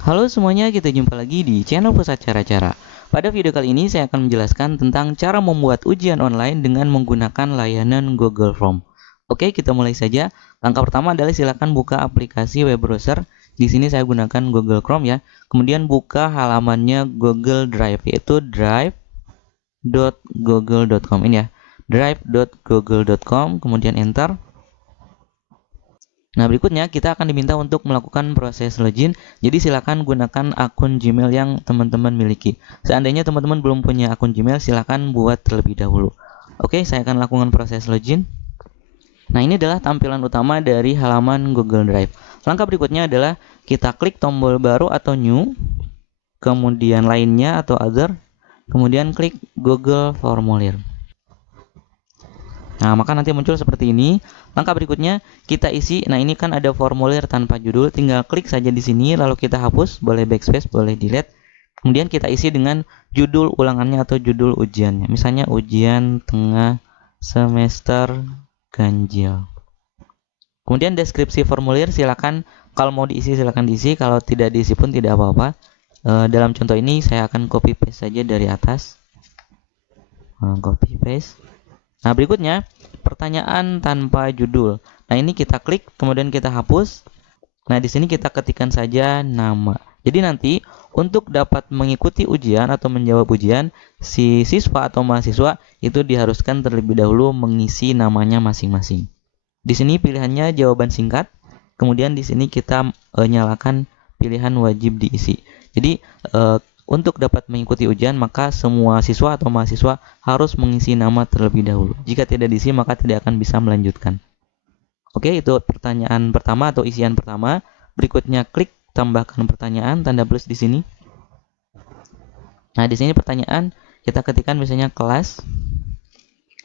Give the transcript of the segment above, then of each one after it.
Halo semuanya, kita jumpa lagi di channel Pusat Cara-Cara. Pada video kali ini saya akan menjelaskan tentang cara membuat ujian online dengan menggunakan layanan Google Form. Oke, kita mulai saja. Langkah pertama adalah silakan buka aplikasi web browser. Di sini saya gunakan Google Chrome ya. Kemudian buka halamannya Google Drive, yaitu drive.google.com ini ya. drive.google.com, kemudian enter. Nah, berikutnya kita akan diminta untuk melakukan proses login. Jadi silakan gunakan akun Gmail yang teman-teman miliki. Seandainya teman-teman belum punya akun Gmail, silakan buat terlebih dahulu. Oke, saya akan lakukan proses login. Nah, ini adalah tampilan utama dari halaman Google Drive. Langkah berikutnya adalah kita klik tombol baru atau new, kemudian lainnya atau other, kemudian klik Google Formulir. Nah, maka nanti muncul seperti ini. Langkah berikutnya kita isi. Nah, ini kan ada formulir tanpa judul, tinggal klik saja di sini lalu kita hapus, boleh backspace, boleh delete. Kemudian kita isi dengan judul ulangannya atau judul ujiannya. Misalnya ujian tengah semester ganjil. Kemudian deskripsi formulir silakan, kalau mau diisi silakan diisi, kalau tidak diisi pun tidak apa-apa. Dalam contoh ini saya akan copy paste saja dari atas. Copy paste. Nah, berikutnya pertanyaan tanpa judul. Nah, ini kita klik, kemudian kita hapus. Nah, di sini kita ketikkan saja nama. Jadi nanti untuk dapat mengikuti ujian atau menjawab ujian, si siswa atau mahasiswa itu diharuskan terlebih dahulu mengisi namanya masing-masing. Di sini pilihannya jawaban singkat. Kemudian di sini kita nyalakan pilihan wajib diisi. Jadi untuk dapat mengikuti ujian, maka semua siswa atau mahasiswa harus mengisi nama terlebih dahulu. Jika tidak diisi, maka tidak akan bisa melanjutkan. Oke, itu pertanyaan pertama atau isian pertama. Berikutnya klik tambahkan pertanyaan, tanda plus di sini. Nah, di sini pertanyaan kita ketikkan misalnya kelas.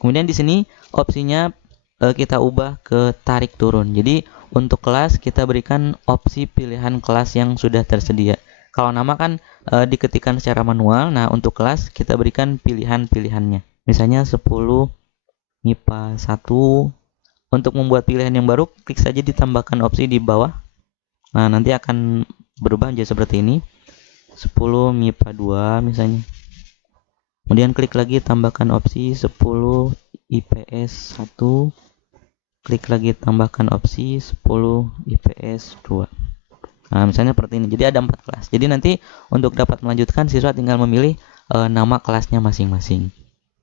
Kemudian di sini opsinya kita ubah ke tarik turun. Jadi untuk kelas kita berikan opsi pilihan kelas yang sudah tersedia. Kalau nama kan diketikkan secara manual. Nah, untuk kelas kita berikan pilihan-pilihannya. Misalnya 10 MIPA 1. Untuk membuat pilihan yang baru, klik saja ditambahkan opsi di bawah. Nah, nanti akan berubah menjadi seperti ini. 10 MIPA 2 misalnya. Kemudian klik lagi tambahkan opsi 10 IPS 1. Klik lagi tambahkan opsi 10 IPS 2. Nah, misalnya seperti ini. Jadi ada 4 kelas. Jadi nanti untuk dapat melanjutkan, siswa tinggal memilih nama kelasnya masing-masing.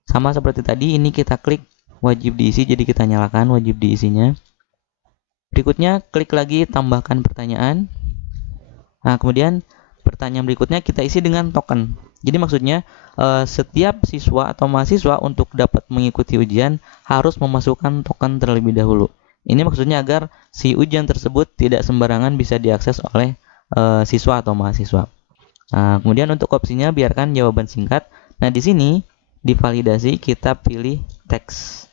Sama seperti tadi, ini kita klik wajib diisi. Jadi kita nyalakan wajib diisinya. Berikutnya klik lagi tambahkan pertanyaan. Nah, kemudian pertanyaan berikutnya kita isi dengan token. Jadi maksudnya setiap siswa atau mahasiswa untuk dapat mengikuti ujian harus memasukkan token terlebih dahulu. Ini maksudnya agar si ujian tersebut tidak sembarangan bisa diakses oleh siswa atau mahasiswa. Nah, kemudian untuk opsinya biarkan jawaban singkat. Nah, di sini divalidasi kita pilih teks.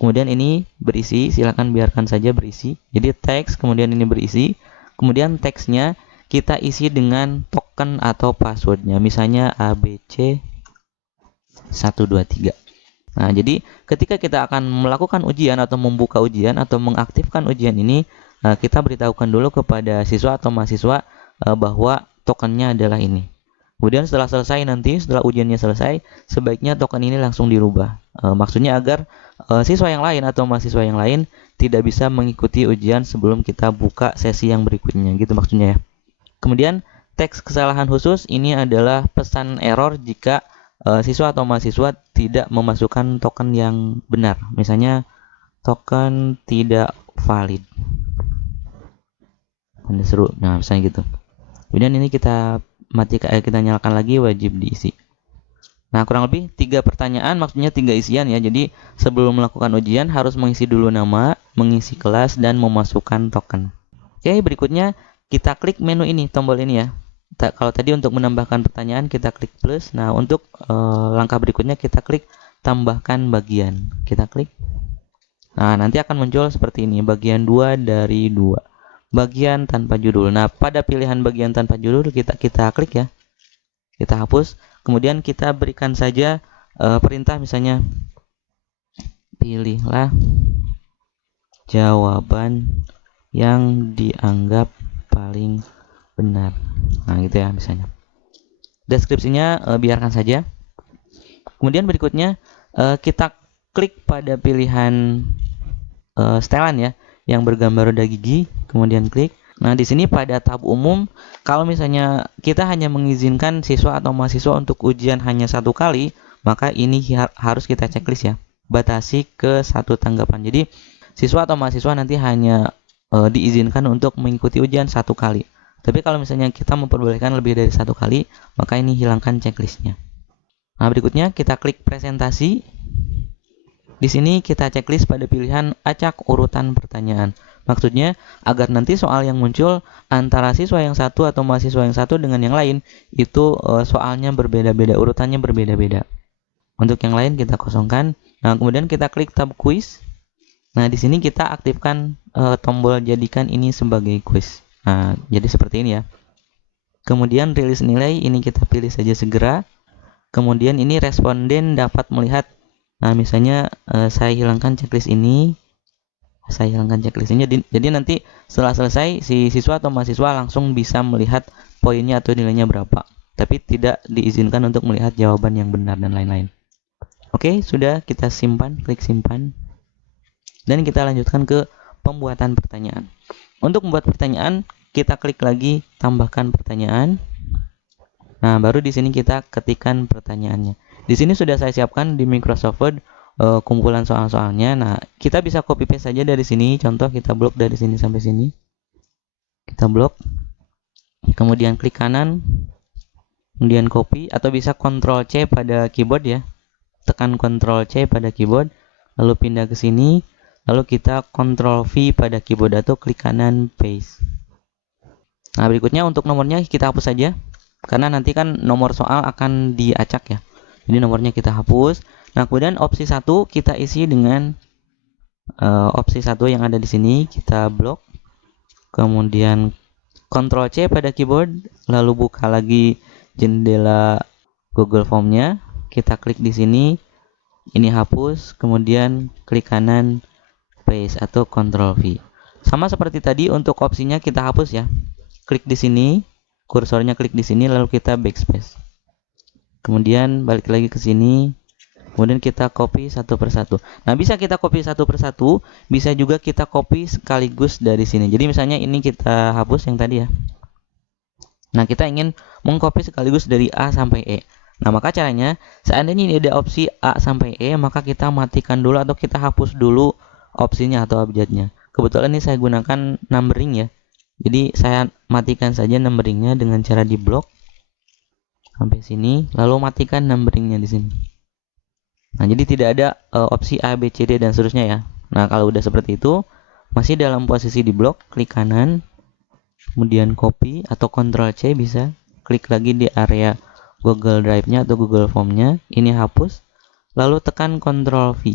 Kemudian ini berisi, silakan biarkan saja berisi. Jadi teks, kemudian ini berisi. Kemudian teksnya kita isi dengan token atau passwordnya. Misalnya ABC 123. Nah, jadi ketika kita akan melakukan ujian atau membuka ujian atau mengaktifkan ujian ini, kita beritahukan dulu kepada siswa atau mahasiswa bahwa tokennya adalah ini. Kemudian setelah selesai nanti, setelah ujiannya selesai, sebaiknya token ini langsung dirubah. Maksudnya agar siswa yang lain atau mahasiswa yang lain tidak bisa mengikuti ujian sebelum kita buka sesi yang berikutnya, gitu maksudnya ya. Kemudian teks kesalahan khusus ini adalah pesan error jika siswa atau mahasiswa tidak memasukkan token yang benar. Misalnya token tidak valid. Anda seru. Nah, misalnya gitu. Kemudian ini kita kita nyalakan lagi wajib diisi. Nah, kurang lebih 3 pertanyaan, maksudnya 3 isian ya. Jadi sebelum melakukan ujian harus mengisi dulu nama, mengisi kelas, dan memasukkan token. Oke, berikutnya kita klik menu ini, tombol ini ya. Kalau tadi untuk menambahkan pertanyaan kita klik plus. Nah, untuk langkah berikutnya kita klik tambahkan bagian. Kita klik. Nah, nanti akan muncul seperti ini, bagian 2 dari 2. Bagian tanpa judul. Nah, pada pilihan bagian tanpa judul kita klik ya. Kita hapus. Kemudian kita berikan saja perintah misalnya pilihlah jawaban yang dianggap paling benar. Nah, gitu ya misalnya. Deskripsinya biarkan saja. Kemudian berikutnya kita klik pada pilihan setelan ya yang bergambar roda gigi, kemudian klik. Nah, di sini pada tab umum, kalau misalnya kita hanya mengizinkan siswa atau mahasiswa untuk ujian hanya 1 kali, maka ini harus kita checklist ya. Batasi ke 1 tanggapan. Jadi, siswa atau mahasiswa nanti hanya diizinkan untuk mengikuti ujian 1 kali. Tapi kalau misalnya kita memperbolehkan lebih dari 1 kali, maka ini hilangkan checklistnya. Nah, berikutnya kita klik presentasi. Di sini kita checklist pada pilihan acak urutan pertanyaan. Maksudnya agar nanti soal yang muncul antara siswa yang satu atau mahasiswa yang satu dengan yang lain itu soalnya berbeda-beda, urutannya berbeda-beda. Untuk yang lain kita kosongkan. Nah, kemudian kita klik tab quiz. Nah, di sini kita aktifkan tombol jadikan ini sebagai quiz. Nah, jadi seperti ini ya. Kemudian rilis nilai ini kita pilih saja segera. Kemudian ini responden dapat melihat. Nah, misalnya saya hilangkan checklist ini. Jadi nanti setelah selesai si siswa atau mahasiswa langsung bisa melihat poinnya atau nilainya berapa. Tapi tidak diizinkan untuk melihat jawaban yang benar dan lain-lain. Oke, sudah kita simpan, klik simpan. Dan kita lanjutkan ke pembuatan pertanyaan. Untuk membuat pertanyaan, kita klik lagi tambahkan pertanyaan. Nah, baru di sini kita ketikkan pertanyaannya. Di sini sudah saya siapkan di Microsoft Word kumpulan soal-soalnya. Nah, kita bisa copy paste saja dari sini. Contoh kita blok dari sini sampai sini. Kita blok. Kemudian klik kanan. Kemudian copy atau bisa Ctrl C pada keyboard ya. Tekan Ctrl C pada keyboard, lalu pindah ke sini, lalu kita Ctrl V pada keyboard atau klik kanan paste. Nah, berikutnya untuk nomornya kita hapus saja. Karena nanti kan nomor soal akan diacak ya. Jadi nomornya kita hapus. Nah, kemudian opsi 1 kita isi dengan opsi 1 yang ada di sini. Kita blok. Kemudian Ctrl C pada keyboard. Lalu buka lagi jendela Google Form-nya. Kita klik di sini. Ini hapus. Kemudian klik kanan paste atau Ctrl V. Sama seperti tadi untuk opsinya kita hapus ya. Klik di sini. Kursornya klik di sini lalu kita backspace. Kemudian balik lagi ke sini. Kemudian kita copy satu persatu. Nah, bisa kita copy satu persatu, bisa juga kita copy sekaligus dari sini. Jadi misalnya ini kita hapus yang tadi ya. Nah, kita ingin mengcopy sekaligus dari A sampai E. Nah, maka caranya seandainya ini ada opsi A sampai E, maka kita matikan dulu atau kita hapus dulu opsinya atau abjadnya. Kebetulan ini saya gunakan numbering ya. Jadi saya matikan saja numberingnya dengan cara di blok sampai sini, lalu matikan numberingnya di sini. Nah, jadi tidak ada opsi A, B, C, D dan seterusnya ya. Nah, kalau udah seperti itu, masih dalam posisi di blok, klik kanan, kemudian copy atau Ctrl C bisa, klik lagi di area Google Drive-nya atau Google Form-nya, ini hapus, lalu tekan Ctrl V.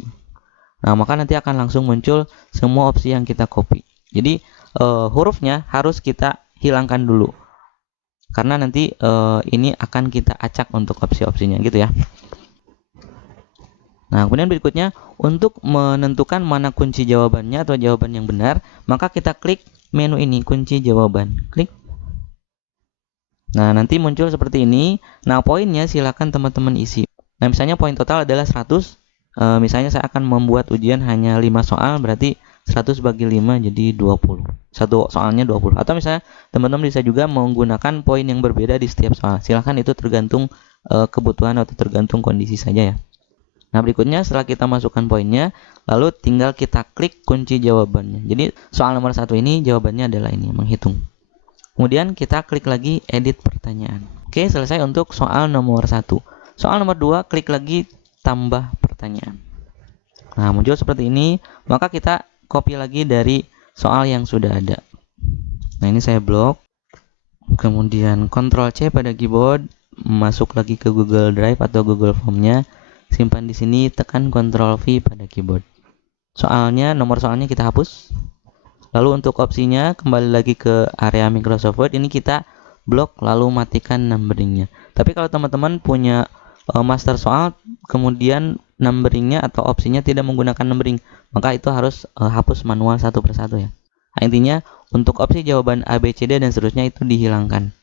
Nah, maka nanti akan langsung muncul semua opsi yang kita copy. Jadi hurufnya harus kita hilangkan dulu. Karena nanti ini akan kita acak untuk opsi-opsinya gitu ya. Nah, kemudian berikutnya untuk menentukan mana kunci jawabannya atau jawaban yang benar, maka kita klik menu ini, kunci jawaban. Klik. Nah, nanti muncul seperti ini. Nah, poinnya silakan teman-teman isi. Nah, misalnya poin total adalah 100. Misalnya saya akan membuat ujian hanya 5 soal, berarti 100 bagi 5 jadi 20. Satu soalnya 20. Atau misalnya teman-teman bisa juga menggunakan poin yang berbeda di setiap soal. Silahkan, itu tergantung kebutuhan atau tergantung kondisi saja ya. Nah, berikutnya setelah kita masukkan poinnya, lalu tinggal kita klik kunci jawabannya. Jadi soal nomor 1 ini jawabannya adalah ini, menghitung. Kemudian kita klik lagi edit pertanyaan. Oke, selesai untuk soal nomor 1. Soal nomor 2, klik lagi tambah pertanyaan. Nah, muncul seperti ini, maka kita copy lagi dari soal yang sudah ada. Nah, ini saya blok. Kemudian Ctrl C pada keyboard, masuk lagi ke Google Drive atau Google Form-nya, simpan di sini, tekan Ctrl V pada keyboard. Soalnya, nomor soalnya kita hapus. Lalu untuk opsinya kembali lagi ke area Microsoft Word, ini kita blok lalu matikan numberingnya. Tapi kalau teman-teman punya master soal kemudian numberingnya atau opsinya tidak menggunakan numbering, maka itu harus hapus manual satu persatu ya. Nah, intinya untuk opsi jawaban A, B, C, D dan seterusnya itu dihilangkan.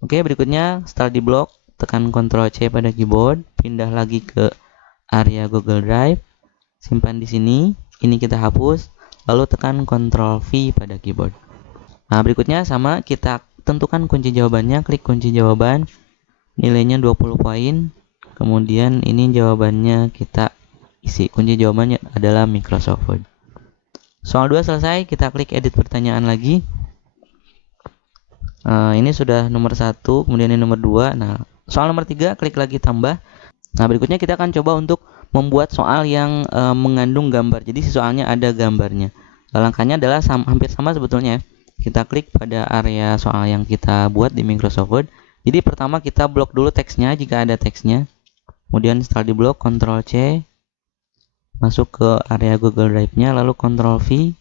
Oke, berikutnya setelah diblok, tekan Ctrl C pada keyboard, pindah lagi ke area Google Drive, simpan di sini, ini kita hapus, lalu tekan Ctrl V pada keyboard. Nah, berikutnya sama, kita tentukan kunci jawabannya, klik kunci jawaban, nilainya 20 poin, kemudian ini jawabannya kita isi. Kunci jawabannya adalah Microsoft Word. Soal 2 selesai, kita klik edit pertanyaan lagi. Ini sudah nomor 1, kemudian ini nomor 2. Nah, soal nomor 3, klik lagi tambah. Nah, berikutnya kita akan coba untuk membuat soal yang mengandung gambar. Jadi si soalnya ada gambarnya. Langkahnya adalah hampir sama sebetulnya. Kita klik pada area soal yang kita buat di Microsoft Word. Jadi pertama kita blok dulu teksnya jika ada teksnya. Kemudian setelah diblok, Ctrl C, masuk ke area Google Drive-nya, lalu Ctrl V,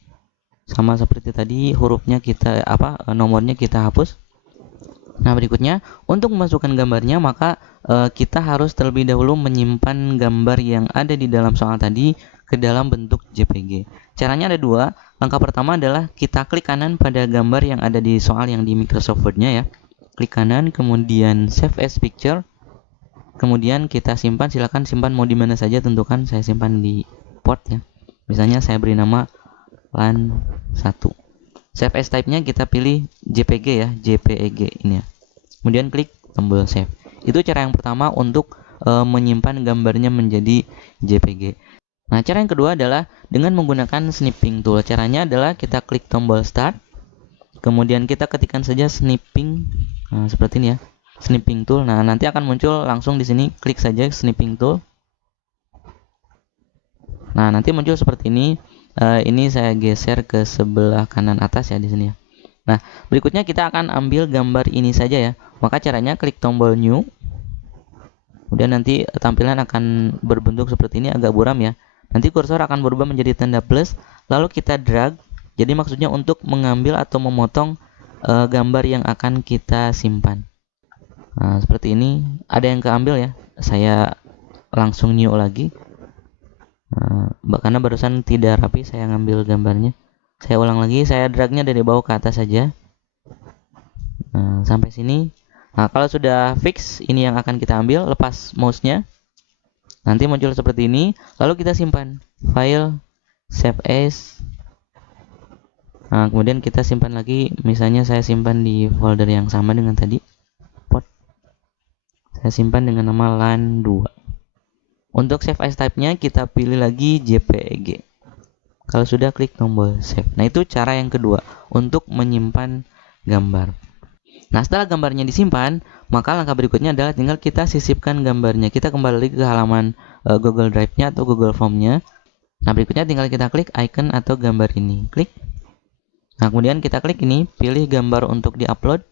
sama seperti tadi hurufnya kita nomornya kita hapus. Nah, berikutnya untuk memasukkan gambarnya maka kita harus terlebih dahulu menyimpan gambar yang ada di dalam soal tadi ke dalam bentuk JPG. Caranya ada dua. Langkah pertama adalah kita klik kanan pada gambar yang ada di soal yang di Microsoft Word-nya ya. Klik kanan, kemudian Save as Picture. Kemudian kita simpan, silakan simpan mau di mana saja, tentukan saya simpan di port ya. Misalnya saya beri nama LAN 1. Save as type-nya kita pilih JPG ya, JPEG ini ya. Kemudian klik tombol save. Itu cara yang pertama untuk menyimpan gambarnya menjadi JPG. Nah, cara yang kedua adalah dengan menggunakan snipping tool. Caranya adalah kita klik tombol start, kemudian kita ketikkan saja snipping, seperti ini ya, snipping tool. Nah, nanti akan muncul langsung di sini, klik saja snipping tool. Nah, nanti muncul seperti ini. Ini saya geser ke sebelah kanan atas ya di sini ya. Nah, berikutnya kita akan ambil gambar ini saja ya. Maka caranya klik tombol new. Kemudian nanti tampilan akan berbentuk seperti ini, agak buram ya. Nanti kursor akan berubah menjadi tanda plus, lalu kita drag. Jadi maksudnya untuk mengambil atau memotong gambar yang akan kita simpan. Nah, seperti ini. Ada yang keambil ya. Saya langsung new lagi. Karena barusan tidak rapi saya ngambil gambarnya. Saya ulang lagi, saya dragnya dari bawah ke atas saja. Sampai sini. Nah, kalau sudah fix, ini yang akan kita ambil, lepas mouse-nya. Nanti muncul seperti ini, lalu kita simpan. File, save as. Nah, kemudian kita simpan lagi, misalnya saya simpan di folder yang sama dengan tadi. Port. Saya simpan dengan nama LAN 2. Untuk save as type-nya kita pilih lagi JPEG. Kalau sudah, klik tombol save. Nah, itu cara yang kedua untuk menyimpan gambar. Nah, setelah gambarnya disimpan, maka langkah berikutnya adalah tinggal kita sisipkan gambarnya. Kita kembali lagi ke halaman Google Drive-nya atau Google Form-nya. Nah, berikutnya tinggal kita klik icon atau gambar ini. Klik. Nah, kemudian kita klik ini, pilih gambar untuk di-upload.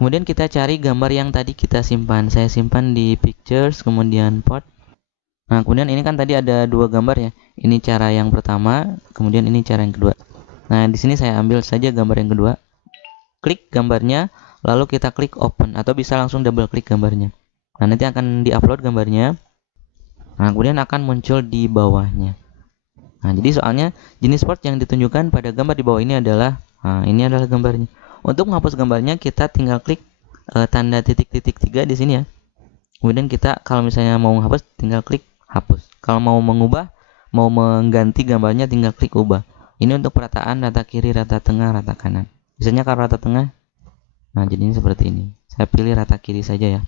Kemudian kita cari gambar yang tadi kita simpan. Saya simpan di Pictures, kemudian Port. Nah, kemudian ini kan tadi ada dua gambar ya. Ini cara yang pertama, kemudian ini cara yang kedua. Nah, di sini saya ambil saja gambar yang kedua. Klik gambarnya, lalu kita klik open atau bisa langsung double klik gambarnya. Nah, nanti akan di-upload gambarnya. Nah, kemudian akan muncul di bawahnya. Nah, jadi soalnya jenis port yang ditunjukkan pada gambar di bawah ini adalah, ini adalah gambarnya. Untuk menghapus gambarnya kita tinggal klik tanda titik-titik 3 di sini ya. Kemudian kita kalau misalnya mau menghapus tinggal klik hapus. Kalau mau mengubah, mau mengganti gambarnya tinggal klik ubah. Ini untuk perataan rata kiri, rata tengah, rata kanan. Misalnya kalau rata tengah, nah jadinya seperti ini. Saya pilih rata kiri saja ya.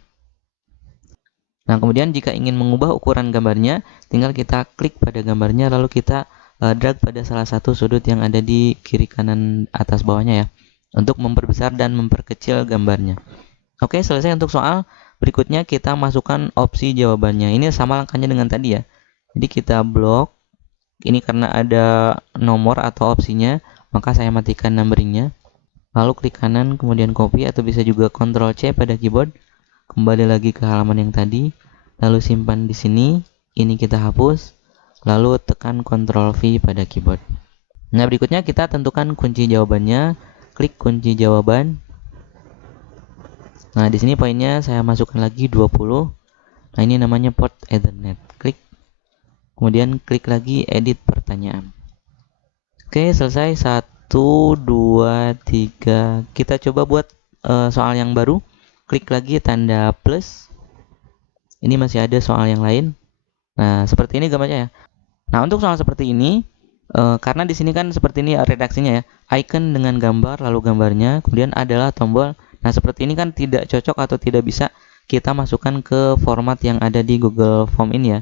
Nah, kemudian jika ingin mengubah ukuran gambarnya, tinggal kita klik pada gambarnya lalu kita drag pada salah satu sudut yang ada di kiri kanan atas bawahnya ya, untuk memperbesar dan memperkecil gambarnya. Oke, selesai untuk soal. Berikutnya kita masukkan opsi jawabannya. Ini sama langkahnya dengan tadi ya. Jadi kita blok. Ini karena ada nomor atau opsinya, maka saya matikan numberingnya. Lalu klik kanan, kemudian copy atau bisa juga Ctrl C pada keyboard. Kembali lagi ke halaman yang tadi. Lalu simpan di sini. Ini kita hapus. Lalu tekan Ctrl V pada keyboard. Nah, berikutnya kita tentukan kunci jawabannya. Klik kunci jawaban. Nah, di sini poinnya saya masukkan lagi 20. Nah, ini namanya port Ethernet. Klik. Kemudian klik lagi edit pertanyaan. Oke, selesai. 1, 2, 3. Kita coba buat soal yang baru. Klik lagi tanda plus. Ini masih ada soal yang lain. Nah, seperti ini gambarnya ya. Nah, untuk soal seperti ini, karena di sini kan seperti ini redaksinya ya. Icon dengan gambar, lalu gambarnya, kemudian adalah tombol. Nah, seperti ini kan tidak cocok atau tidak bisa kita masukkan ke format yang ada di Google Form ini ya.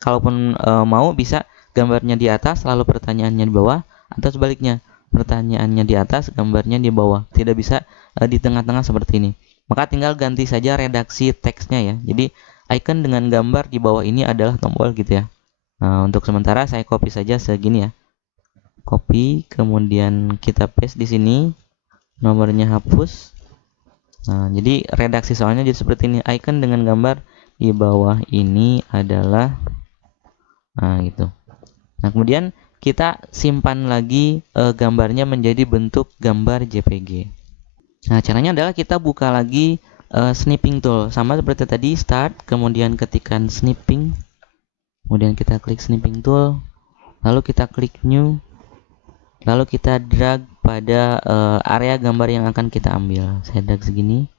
Kalaupun mau bisa gambarnya di atas, lalu pertanyaannya di bawah, atau sebaliknya, pertanyaannya di atas, gambarnya di bawah. Tidak bisa di tengah-tengah seperti ini. Maka tinggal ganti saja redaksi teksnya ya. Jadi icon dengan gambar di bawah ini adalah tombol gitu ya. Nah, untuk sementara saya copy saja segini ya. Copy, kemudian kita paste di sini. Nomornya hapus. Nah, jadi redaksi soalnya jadi seperti ini. Icon dengan gambar di bawah ini adalah gitu. Nah, kemudian kita simpan lagi gambarnya menjadi bentuk gambar JPG. Nah, caranya adalah kita buka lagi snipping tool. Sama seperti tadi, start, kemudian ketikkan snipping. Kemudian kita klik snipping tool. Lalu kita klik new. Lalu kita drag pada area gambar yang akan kita ambil. Saya drag segini.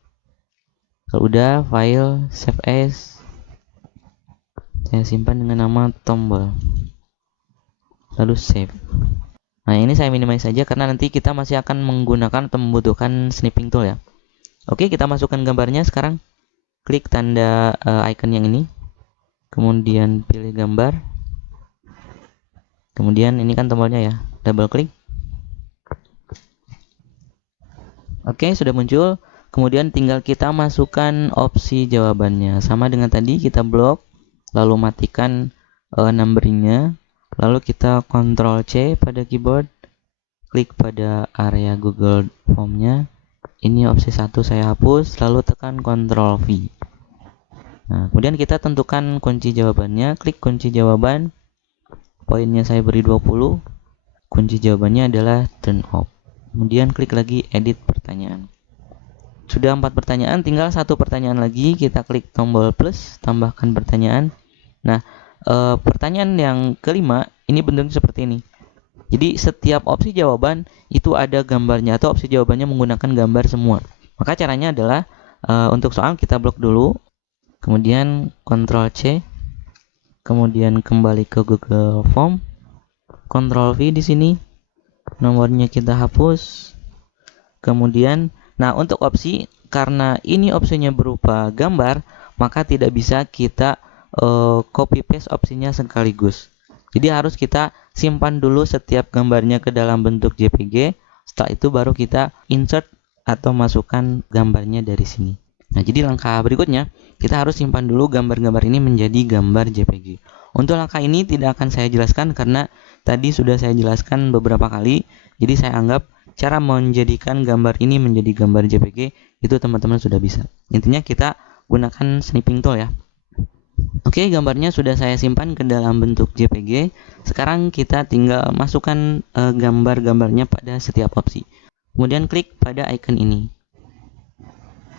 Kalau udah, file, save as. Saya simpan dengan nama tombol. Lalu save. Nah, ini saya minimize saja karena nanti kita masih akan menggunakan atau membutuhkan snipping tool ya. Oke, kita masukkan gambarnya sekarang. Klik tanda icon yang ini. Kemudian pilih gambar. Kemudian ini kan tombolnya ya. Double klik. Oke, sudah muncul. Kemudian tinggal kita masukkan opsi jawabannya. Sama dengan tadi, kita blok, lalu matikan numberingnya. Lalu kita Ctrl C pada keyboard, klik pada area Google Form-nya. Ini opsi 1 saya hapus, lalu tekan Ctrl V. Nah, kemudian kita tentukan kunci jawabannya, klik kunci jawaban. Poinnya saya beri 20. Kunci jawabannya adalah turn off. Kemudian klik lagi edit pertanyaan. Sudah 4 pertanyaan, tinggal 1 pertanyaan lagi. Kita klik tombol plus, tambahkan pertanyaan. Nah, pertanyaan yang kelima ini bentuknya seperti ini. Jadi setiap opsi jawaban itu ada gambarnya atau opsi jawabannya menggunakan gambar semua. Maka caranya adalah untuk soal kita blok dulu, kemudian Ctrl C, kemudian kembali ke Google Form, Ctrl V di sini, nomornya kita hapus, kemudian, nah untuk opsi karena ini opsinya berupa gambar, maka tidak bisa kita copy paste opsinya sekaligus. Jadi harus kita simpan dulu setiap gambarnya ke dalam bentuk JPG. Setelah itu baru kita insert atau masukkan gambarnya dari sini. Nah, jadi langkah berikutnya kita harus simpan dulu gambar-gambar ini menjadi gambar JPG. Untuk langkah ini tidak akan saya jelaskan karena tadi sudah saya jelaskan beberapa kali. Jadi saya anggap cara menjadikan gambar ini menjadi gambar JPG itu teman-teman sudah bisa. Intinya kita gunakan snipping tool ya. Oke, gambarnya sudah saya simpan ke dalam bentuk JPG. Sekarang kita tinggal masukkan gambar-gambarnya pada setiap opsi. Kemudian klik pada icon ini.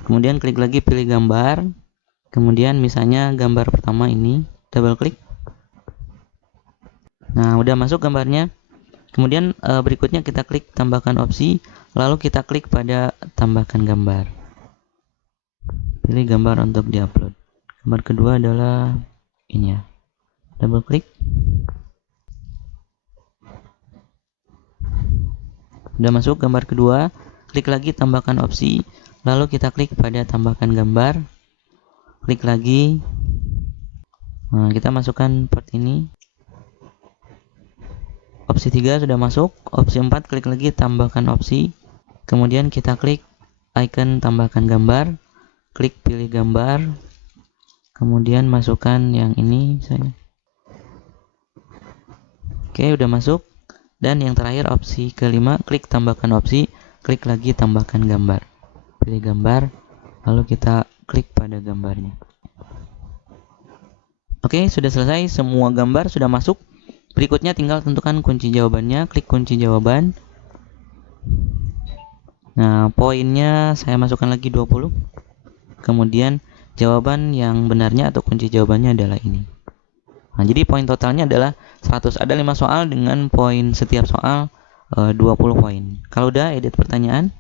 Kemudian klik lagi pilih gambar. Kemudian misalnya gambar pertama ini, double klik. Nah, udah masuk gambarnya. Kemudian berikutnya kita klik tambahkan opsi, lalu kita klik pada tambahkan gambar. Pilih gambar untuk diupload. Gambar kedua adalah ini ya. Double klik. Sudah masuk gambar kedua, klik lagi tambahkan opsi, lalu kita klik pada tambahkan gambar. Klik lagi. Nah, kita masukkan part ini. Opsi 3 sudah masuk. Opsi 4 klik lagi tambahkan opsi. Kemudian kita klik icon tambahkan gambar. Klik pilih gambar. Kemudian masukkan yang ini misalnya. Oke, udah masuk. Dan yang terakhir opsi kelima, klik tambahkan opsi, klik lagi tambahkan gambar. Pilih gambar, lalu kita klik pada gambarnya. Oke, sudah selesai, semua gambar sudah masuk. Berikutnya tinggal tentukan kunci jawabannya, klik kunci jawaban. Nah, poinnya saya masukkan lagi 20. Kemudian jawaban yang benarnya atau kunci jawabannya adalah ini. Nah, jadi poin totalnya adalah 100. Ada 5 soal dengan poin setiap soal 20 poin. Kalau udah edit pertanyaan.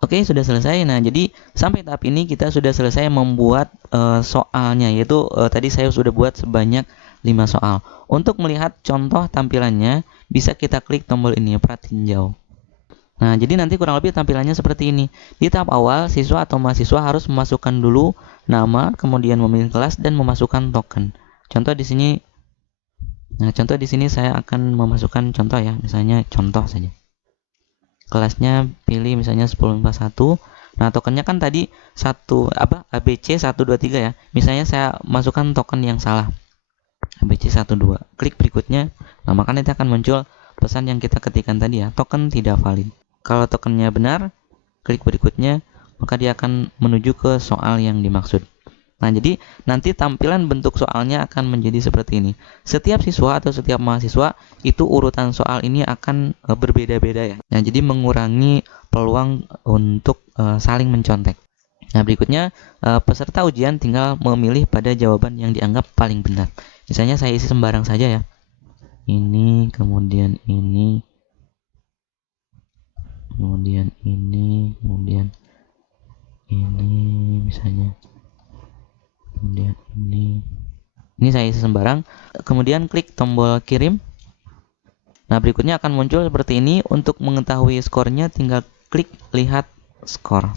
Oke, sudah selesai. Nah, jadi sampai tahap ini kita sudah selesai membuat soalnya, yaitu tadi saya sudah buat sebanyak 5 soal. Untuk melihat contoh tampilannya, bisa kita klik tombol ini, pratinjau. Nah, jadi nanti kurang lebih tampilannya seperti ini. Di tahap awal, siswa atau mahasiswa harus memasukkan dulu nama, kemudian memilih kelas dan memasukkan token. Contoh di sini, contoh di sini saya akan memasukkan contoh ya, misalnya contoh saja. Kelasnya pilih misalnya 1051. Nah, tokennya kan tadi ABC 123 ya. Misalnya saya masukkan token yang salah. ABC 12. Klik berikutnya. Nah, maka nanti akan muncul pesan yang kita ketikkan tadi ya, token tidak valid. Kalau tokennya benar, klik berikutnya, maka dia akan menuju ke soal yang dimaksud. Nah, jadi nanti tampilan bentuk soalnya akan menjadi seperti ini. Setiap siswa atau setiap mahasiswa itu urutan soal ini akan berbeda-beda ya. Nah, jadi mengurangi peluang untuk saling mencontek. Nah, berikutnya peserta ujian tinggal memilih pada jawaban yang dianggap paling benar. Misalnya saya isi sembarang saja ya. Ini, kemudian ini, kemudian ini, kemudian ini misalnya. Kemudian ini saya isi sembarang, kemudian klik tombol kirim. Nah, berikutnya akan muncul seperti ini. Untuk mengetahui skornya tinggal klik lihat skor.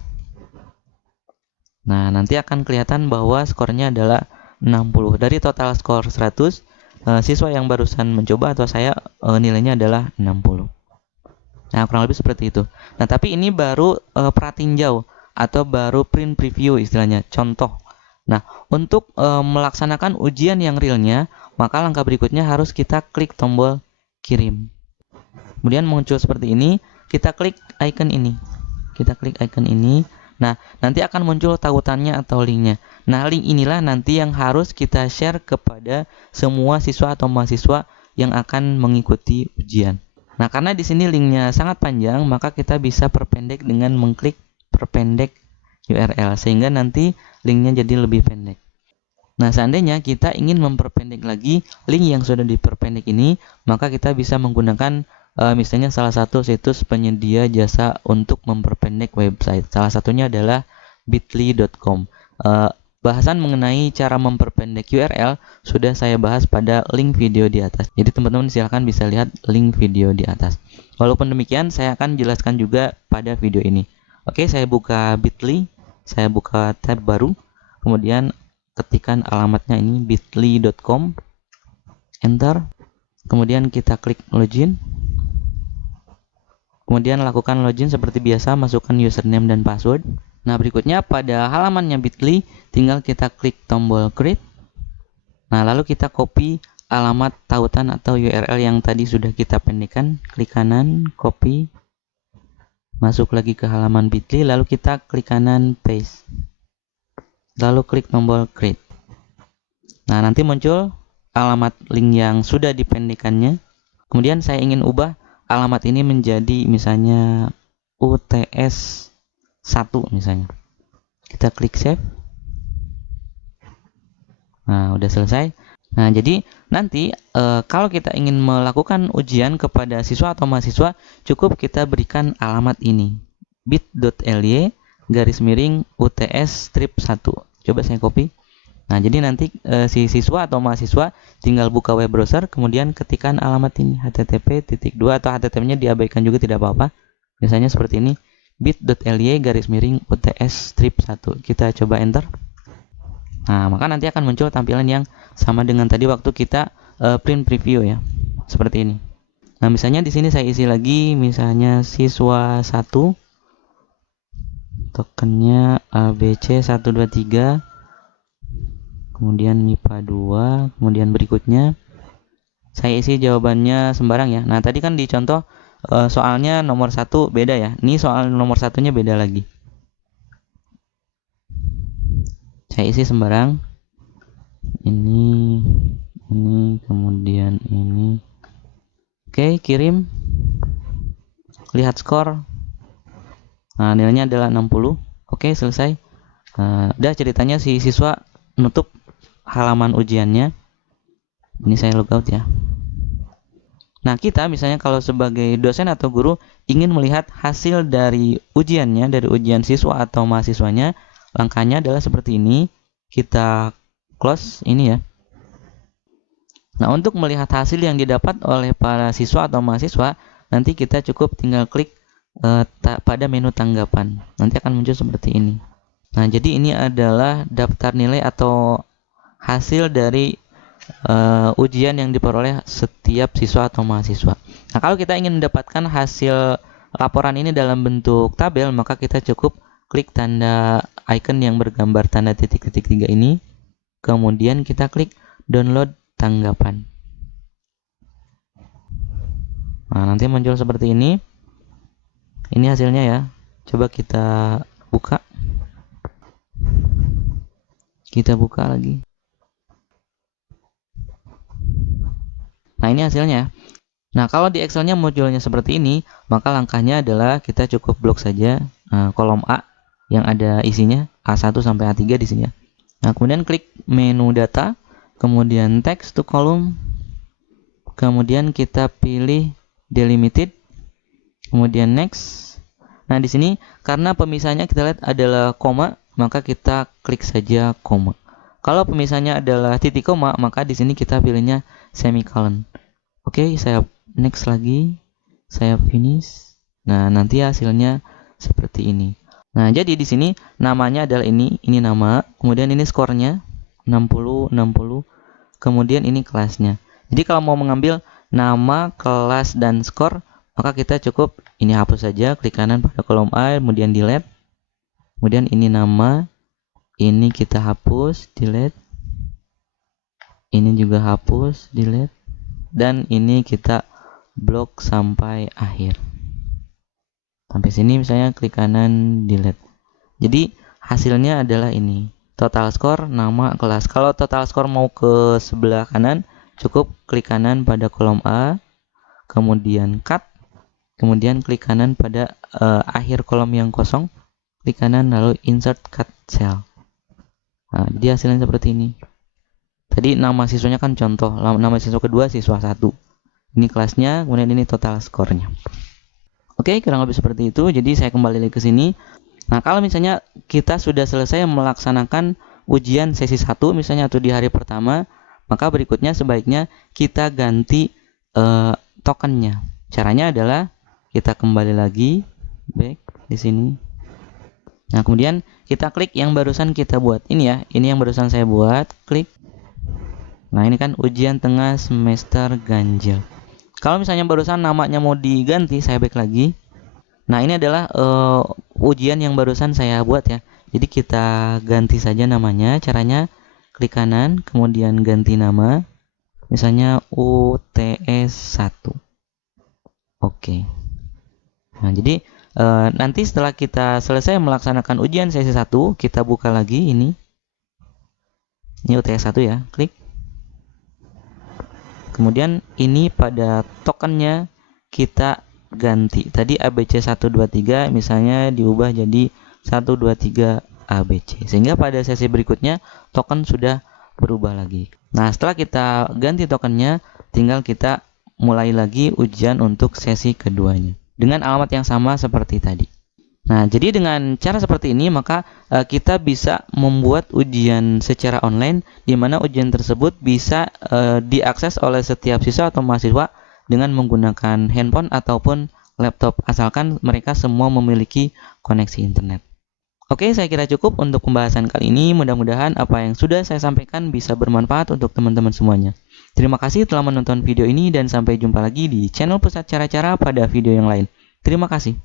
Nah, nanti akan kelihatan bahwa skornya adalah 60. Dari total skor 100, siswa yang barusan mencoba atau saya nilainya adalah 60. Nah, kurang lebih seperti itu. Nah, tapi ini baru pratinjau atau baru print preview istilahnya, contoh. Nah, untuk melaksanakan ujian yang realnya, maka langkah berikutnya harus kita klik tombol kirim. Kemudian muncul seperti ini, kita klik icon ini. Kita klik icon ini. Nah, nanti akan muncul tautannya atau linknya. Nah, link inilah nanti yang harus kita share kepada semua siswa atau mahasiswa yang akan mengikuti ujian. Nah, karena di sini linknya sangat panjang, maka kita bisa perpendek dengan mengklik perpendek URL, sehingga nanti linknya jadi lebih pendek. Nah, seandainya kita ingin memperpendek lagi link yang sudah diperpendek ini, maka kita bisa menggunakan misalnya salah satu situs penyedia jasa untuk memperpendek website. Salah satunya adalah bitly.com. Bahasan mengenai cara memperpendek URL sudah saya bahas pada link video di atas. Jadi teman-teman silahkan bisa lihat link video di atas. Walaupun demikian, saya akan jelaskan juga pada video ini. Oke, saya buka Bitly. Saya buka tab baru, kemudian ketikkan alamatnya ini bitly.com, enter, kemudian kita klik login, kemudian lakukan login seperti biasa, masukkan username dan password. Nah, berikutnya pada halamannya Bitly tinggal kita klik tombol create. Nah, lalu kita copy alamat tautan atau URL yang tadi sudah kita pendekkan, klik kanan, copy, masuk lagi ke halaman Bitly, lalu kita klik kanan paste, lalu klik tombol create. Nah, nanti muncul alamat link yang sudah dipendekannya. Kemudian saya ingin ubah alamat ini menjadi misalnya UTS 1 misalnya. Kita klik save. Nah, udah selesai. Nah, jadi nanti kalau kita ingin melakukan ujian kepada siswa atau mahasiswa, cukup kita berikan alamat ini, bit.ly /UTS strip 1. Coba saya copy. Nah, jadi nanti si siswa atau mahasiswa tinggal buka web browser, kemudian ketikkan alamat ini, http:// atau http-nya diabaikan juga tidak apa-apa. Misalnya seperti ini, bit.ly /UTS strip 1. Kita coba enter. Nah, maka nanti akan muncul tampilan yang sama dengan tadi waktu kita print preview ya. Seperti ini. Nah, misalnya di sini saya isi lagi misalnya siswa 1, tokennya ABC 123, kemudian MIPA 2, kemudian berikutnya saya isi jawabannya sembarang ya. Nah, tadi kan di contoh soalnya nomor 1 beda ya. Ini soal nomor satunya beda lagi. Saya isi sembarang. Ini, kemudian ini. Oke, kirim. Lihat skor. Nah, nilainya adalah 60. Oke, selesai. Udah ceritanya si siswa nutup halaman ujiannya. Ini saya logout ya. Nah, kita misalnya kalau sebagai dosen atau guru ingin melihat hasil dari ujiannya, dari ujian siswa atau mahasiswanya, langkahnya adalah seperti ini. Kita close ini ya. Nah, untuk melihat hasil yang didapat oleh para siswa atau mahasiswa, nanti kita cukup tinggal klik pada menu tanggapan. Nanti akan muncul seperti ini. Nah, jadi ini adalah daftar nilai atau hasil dari ujian yang diperoleh setiap siswa atau mahasiswa. Nah, kalau kita ingin mendapatkan hasil laporan ini dalam bentuk tabel, maka kita cukup klik tanda icon yang bergambar tanda titik-titik 3 ini. Kemudian kita klik download tanggapan. Nah, nanti muncul seperti ini. Ini hasilnya ya. Coba kita buka. Kita buka lagi. Nah, ini hasilnya. Nah, kalau di Excel-nya munculnya seperti ini, maka langkahnya adalah kita cukup blok saja kolom A yang ada isinya A1 sampai A3 di sini ya. Nah, kemudian klik menu data, kemudian text to column, kemudian kita pilih delimited, kemudian next. Nah, di sini karena pemisahnya kita lihat adalah koma, maka kita klik saja koma. Kalau pemisahnya adalah titik koma, maka di sini kita pilihnya semicolon. Oke, saya next lagi, saya finish. Nah, nanti hasilnya seperti ini. Nah, jadi di sini namanya adalah ini nama, kemudian ini skornya 60, 60, kemudian ini kelasnya. Jadi kalau mau mengambil nama, kelas, dan skor, maka kita cukup ini hapus saja, klik kanan pada kolom A, kemudian delete. Kemudian ini nama, ini kita hapus, delete. Ini juga hapus, delete. Dan ini kita blok sampai akhir. Sampai sini misalnya klik kanan, delete. Jadi hasilnya adalah ini. Total skor, nama, kelas. Kalau total skor mau ke sebelah kanan, cukup klik kanan pada kolom A, kemudian cut, kemudian klik kanan pada akhir kolom yang kosong, klik kanan lalu insert cut cell. Nah, jadi hasilnya seperti ini. Tadi nama siswanya kan contoh, nama siswa kedua siswa 1. Ini kelasnya, kemudian ini total skornya. Oke, kurang lebih seperti itu. Jadi saya kembali lagi ke sini. Nah, kalau misalnya kita sudah selesai melaksanakan ujian sesi 1 misalnya atau di hari pertama, maka berikutnya sebaiknya kita ganti tokennya. Caranya adalah kita kembali lagi back di sini. Nah, kemudian kita klik yang barusan kita buat. Ini ya, ini yang barusan saya buat, klik. Nah, ini kan ujian tengah semester ganjil. Kalau misalnya barusan namanya mau diganti, saya back lagi. Nah, ini adalah ujian yang barusan saya buat ya. Jadi kita ganti saja namanya. Caranya klik kanan, kemudian ganti nama. Misalnya UTS 1. Oke. Nah, jadi nanti setelah kita selesai melaksanakan ujian sesi 1, kita buka lagi ini. Ini UTS 1 ya, klik. Kemudian ini pada tokennya kita ganti. Tadi ABC 123 misalnya diubah jadi 123 ABC. Sehingga pada sesi berikutnya token sudah berubah lagi. Nah, setelah kita ganti tokennya, tinggal kita mulai lagi ujian untuk sesi keduanya dengan alamat yang sama seperti tadi. Nah, jadi dengan cara seperti ini maka kita bisa membuat ujian secara online, di mana ujian tersebut bisa diakses oleh setiap siswa atau mahasiswa dengan menggunakan handphone ataupun laptop, asalkan mereka semua memiliki koneksi internet. Oke, saya kira cukup untuk pembahasan kali ini. Mudah-mudahan apa yang sudah saya sampaikan bisa bermanfaat untuk teman-teman semuanya. Terima kasih telah menonton video ini dan sampai jumpa lagi di channel Pusat Cara-Cara pada video yang lain. Terima kasih.